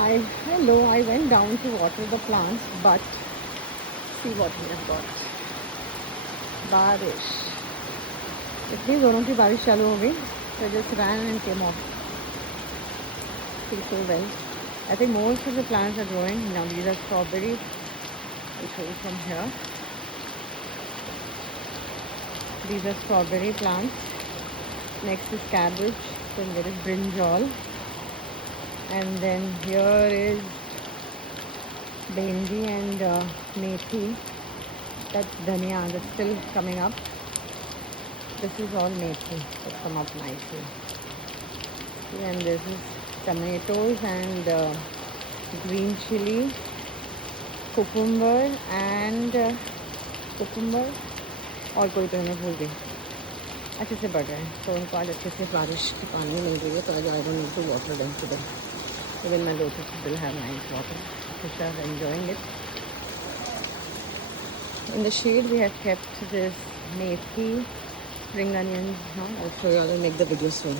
I went down to water the plants, but see what we have got. बारिश, इतनी जोरों की बारिश चालू हो गई, so I just ran and came off. Feel so well. I think most of the plants are growing. Now these are strawberries. I'll show you from here. These are strawberry plants. Next is cabbage. Then there is brinjal. And then here is bhendi and methi. That's dhania. That's still coming up. This is all methi. That's come up nicely. And this is tomatoes and green chili, cucumber and cucumber और कोई तो मैं भूल गई. अच्छे से बढ़ रहे हैं, तो उनको आज अच्छे से बारिश की पानी मिल रही है, तो आज I don't need to water them today. Even my lotus will have nice water. Fish are enjoying it. In the shade we have kept this methi, spring onions. I'll show you. I'll make the video soon.